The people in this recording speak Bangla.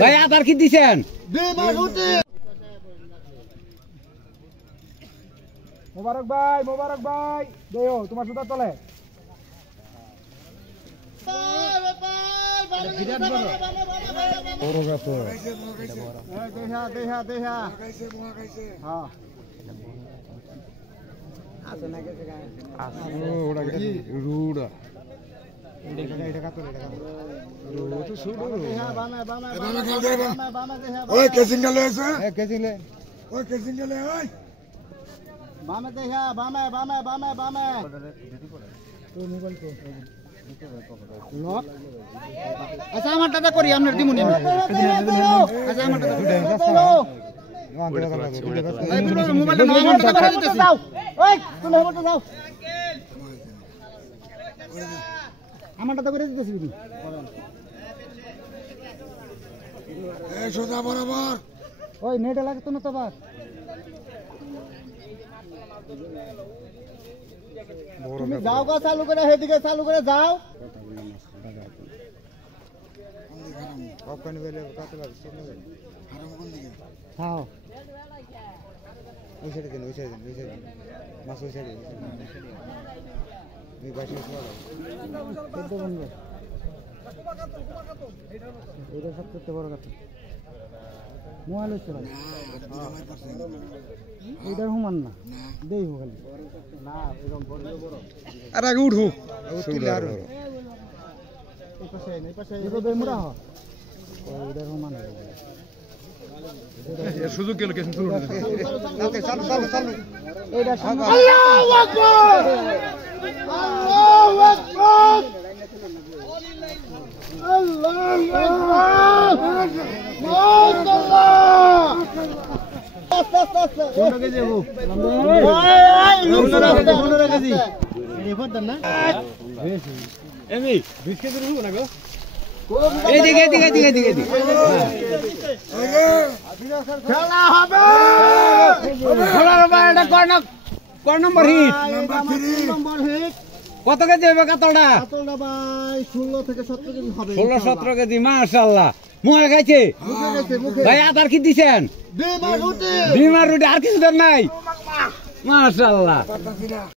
ভাই আদার কি দিছেন? মোবারক ভাই দেও তোমার সুতা তলে আচ্ছা আমার দাদা করি আপনার দিমুনি আচ্ছা আমার দাদা মোবাইলটা নয় আমার দাদা করে দিতেছি ওই তুমি আমারটা দাও আমার দাদা করে দিতেছি তুমি এই সোজা বরাবর ওই নেট লাগতো না তো বাদ তুমি যাও গা চালু করে হেদিকে চালু করে যাও অপকানি বেলে কত লাগে হারাম কোন দিকে হ্যাঁ ওই সাইডে মাছ ওই সাইডে এই বাসে কত বন্ধু এটা সবচেয়ে বড় কথা মোবাইল হচ্ছে ভাই এটা হুমান না দেই হো খালি না এরকম বড় আর আগে উঠো উঠলে আর এই পাশে এটা বেমরা হ এটা হুমান এর সুযোগ গেল কেন শুরু ওকে চালু এটা আল্লাহু আকবার আল্লাহু আকবার আল্লাহু আকবার কত কেজি হবে কাতলটা? ভাই 16 থেকে 17 কেজি হবে। 16-17 কেজি মাশাআল্লাহ। মুখে খাইছে ভাই আদার কি দিছেন? ডিমার রুটি আর কিছু দেন নাই মাশাআল্লাহ।